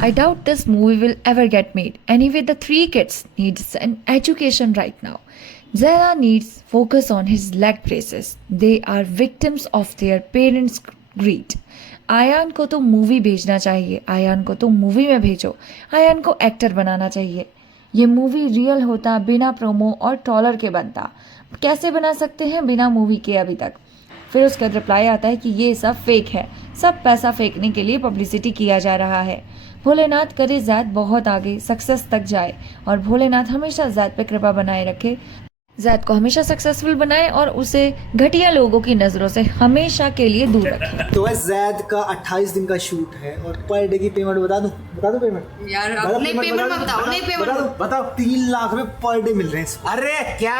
I doubt this movie will ever get made. Anyway, the three kids needs an education right now. Zara needs focus on his leg braces. They are victims of their parents' greed. Ayaan को तो movie भेजना चाहिए, आयान को तो movie में भेजो, आयान को actor बनाना चाहिए। ये मूवी रियल होता बिना प्रोमो और ट्रॉलर के बनता। कैसे बना सकते हैं बिना मूवी के अभी तक? फिर उसका रिप्लाई आता है कि ये सब फेक है, सब पैसा फेंकने के लिए पब्लिसिटी किया जा रहा है। भोलेनाथ करे जैद बहुत आगे सक्सेस तक जाए और भोलेनाथ हमेशा जैद पे कृपा बनाए रखे, जैद को हमेशा सक्सेसफुल बनाए और उसे घटिया लोगों की नजरों से हमेशा के लिए दूर रखे। तो वह जैद का 28 दिन का शूट है और पर डे की पेमेंट बता दूं पेमेंट यार अपने पेमेंट मत बताओ, नहीं पेमेंट बताओ 3 लाख रुपए पर डे मिल रहे हैं। अरे क्या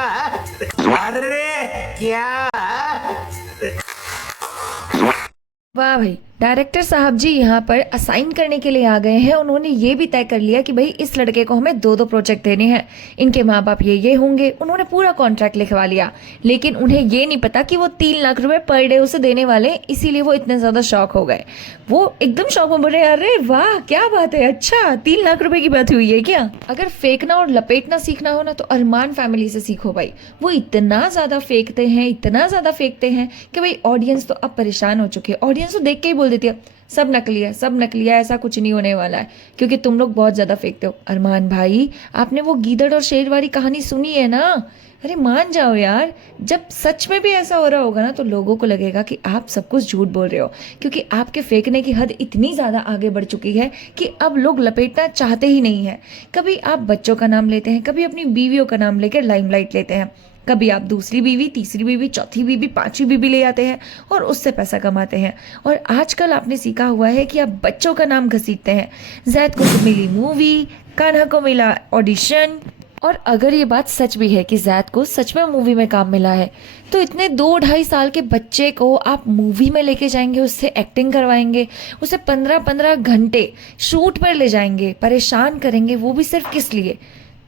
वाह भाई, डायरेक्टर साहब जी यहाँ पर असाइन करने के लिए आ गए हैं। उन्होंने ये भी तय कर लिया कि भाई इस लड़के को हमें 2 प्रोजेक्ट देने हैं, इनके माँ बाप ये होंगे। उन्होंने पूरा कॉन्ट्रैक्ट लिखवा लिया, लेकिन उन्हें ये नहीं पता कि वो 3 लाख रुपए पर डे उसे देने वाले, इसीलिए वो इतने ज्यादा शॉक हो गए। वो एकदम शॉक में बोले अरे वाह क्या बात है, अच्छा 3 लाख रुपए की बात हुई है क्या? अगर फेंकना और लपेटना सीखना हो ना तो अरमान फैमिली से सीखो भाई। वो इतना ज्यादा फेंकते हैं, इतना ज्यादा फेंकते हैं कि भाई ऑडियंस तो अब परेशान हो चुकी है। ऑडियंस तो देख के ही बोल देती है सब नकली है, सब नकली है, ऐसा कुछ नहीं होने वाला है, क्योंकि तुम लोग बहुत ज्यादा फेंकते हो। अरमान भाई, आपने वो गीदड़ और शेर वाली कहानी सुनी है ना? अरे मान जाओ यार, जब सच में भी ऐसा हो रहा होगा ना तो लोगों को लगेगा कि आप सब कुछ झूठ बोल रहे हो, क्योंकि आपके फेंकने की हद इतनी ज्यादा आगे बढ़ चुकी है कि अब लोग लपेटना चाहते ही नहीं है। कभी आप बच्चों का नाम लेते हैं, कभी अपनी बीवियों का नाम लेकर लाइमलाइट लेते हैं, कभी आप दूसरी बीवी, तीसरी बीवी, चौथी बीवी, 5वीं बीवी ले आते हैं और उससे पैसा कमाते हैं। और आजकल आपने सीखा हुआ है कि आप बच्चों का नाम घसीटते हैं। जैद को तो मिली मूवी, कान्हा को मिला ऑडिशन, और अगर ये बात सच भी है कि जैद को सच में मूवी में काम मिला है तो इतने 2-2.5 साल के बच्चे को आप मूवी में लेके जाएंगे, उससे एक्टिंग करवाएंगे, उसे 15-15 घंटे शूट पर ले जाएंगे, परेशान करेंगे, वो भी सिर्फ किस लिए?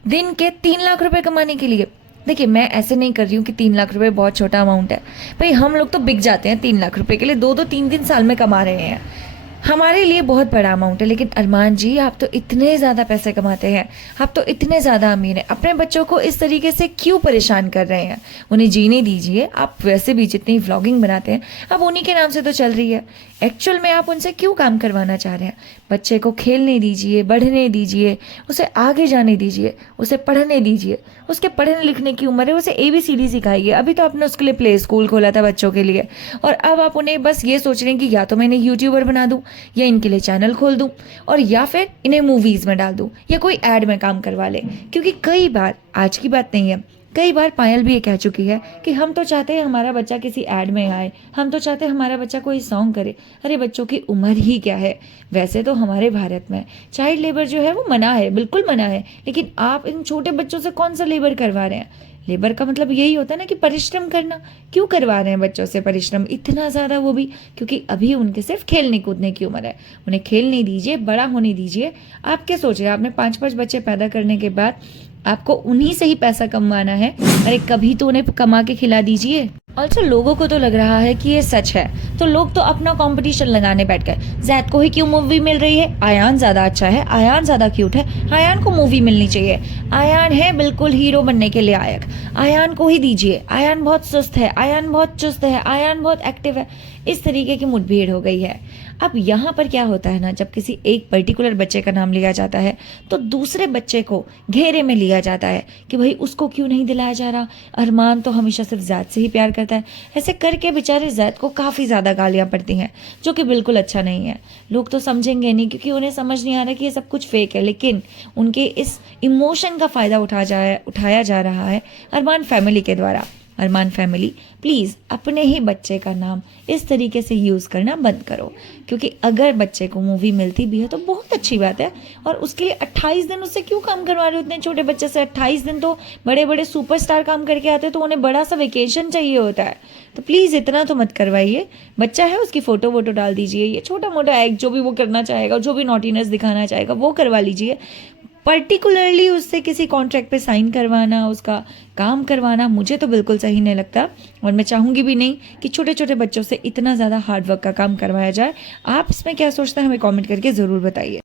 दिन के 3 लाख रुपए कमाने के लिए। देखिए, मैं ऐसे नहीं कर रही हूँ कि 3 लाख रुपए बहुत छोटा अमाउंट है भाई। हम लोग तो बिक जाते हैं 3 लाख रुपए के लिए, 2-2, 3-3 साल में कमा रहे हैं, हमारे लिए बहुत बड़ा अमाउंट है। लेकिन अरमान जी, आप तो इतने ज़्यादा पैसे कमाते हैं, आप तो इतने ज़्यादा अमीर हैं, अपने बच्चों को इस तरीके से क्यों परेशान कर रहे हैं? उन्हें जीने दीजिए। आप वैसे भी जितनी व्लॉगिंग बनाते हैं अब उन्हीं के नाम से तो चल रही है, एक्चुअल में आप उनसे क्यों काम करवाना चाह रहे हैं? बच्चे को खेलने दीजिए, बढ़ने दीजिए, उसे आगे जाने दीजिए, उसे पढ़ने दीजिए। उसके पढ़ने लिखने की उम्र है, उसे ABCD सिखाइए। अभी तो आपने उसके लिए प्ले स्कूल खोला था बच्चों के लिए, और अब आप उन्हें बस ये सोच रहे हैं कि या तो मैं इन्हें यूट्यूबर बना दूं, या इनके लिए चैनल खोल दूं, और या फिर इन्हें मूवीज में डाल दूं, या कोई ऐड में काम करवा ले। क्योंकि कई बार, आज की बात नहीं है, कई बार पायल भी ये कह चुकी है कि हम तो चाहते हैं हमारा बच्चा किसी ऐड में आए, हम तो चाहते हैं हमारा बच्चा कोई सॉन्ग करे। अरे बच्चों की उम्र ही क्या है? वैसे तो हमारे भारत में चाइल्ड लेबर जो है वो मना है, बिल्कुल मना है, लेकिन आप इन छोटे बच्चों से कौन सा लेबर करवा रहे हैं? लेबर का मतलब यही होता है ना कि परिश्रम करना। क्यों करवा रहे हैं बच्चों से परिश्रम इतना ज़्यादा? वो भी क्योंकि अभी उनके सिर्फ खेलने कूदने की उम्र है। उन्हें खेलने दीजिए, बड़ा होने दीजिए। आप क्या सोच रहे हैं? आपने 5-5 बच्चे पैदा करने के बाद आपको उन्हीं से ही पैसा कमाना है? अरे कभी तो उन्हें कमा के खिला दीजिए। ऑल्सो लोगों को तो लग रहा है कि ये सच है, तो लोग तो अपना कंपटीशन लगाने बैठ गए। जैद को ही क्यों मूवी मिल रही है? आयान ज्यादा अच्छा है, आयान ज्यादा क्यूट है, आयान को मूवी मिलनी चाहिए। आयान है बिल्कुल हीरो बनने के लायक, आयान को ही दीजिए। आयान बहुत सुस्त है, आयान बहुत चुस्त है, आयान बहुत एक्टिव है। इस तरीके की मुठभेड़ हो गई है। अब यहाँ पर क्या होता है ना, जब किसी एक पर्टिकुलर बच्चे का नाम लिया जाता है तो दूसरे बच्चे को घेरे में लिया जाता है कि भाई उसको क्यों नहीं दिलाया जा रहा? अरमान तो हमेशा सिर्फ जैद से ही प्यार करता है। ऐसे करके बेचारे जैद को काफ़ी ज़्यादा गालियाँ पड़ती हैं, जो कि बिल्कुल अच्छा नहीं है। लोग तो समझेंगे नहीं क्योंकि उन्हें समझ नहीं आ रहा कि ये सब कुछ फेक है, लेकिन उनके इस इमोशन का फ़ायदा उठाया जा रहा है अरमान फैमिली के द्वारा। अरमान फैमिली, प्लीज़ अपने ही बच्चे का नाम इस तरीके से यूज़ करना बंद करो, क्योंकि अगर बच्चे को मूवी मिलती भी है तो बहुत अच्छी बात है, और उसके लिए 28 दिन उससे क्यों काम करवा रहे हो? इतने छोटे बच्चे से 28 दिन तो बड़े बड़े सुपरस्टार काम करके आते हैं, तो उन्हें बड़ा सा वेकेशन चाहिए होता है। तो प्लीज़ इतना तो मत करवाइए। बच्चा है, उसकी फ़ोटो वोटो डाल दीजिए, ये छोटा मोटा एक्ट जो भी वो करना चाहेगा, जो भी नॉटीनेस दिखाना चाहेगा वो करवा लीजिए। पर्टिकुलरली उससे किसी कॉन्ट्रैक्ट पे साइन करवाना, उसका काम करवाना मुझे तो बिल्कुल सही नहीं लगता, और मैं चाहूँगी भी नहीं कि छोटे छोटे बच्चों से इतना ज़्यादा हार्डवर्क का काम करवाया जाए। आप इसमें क्या सोचते हैं हमें कमेंट करके ज़रूर बताइए।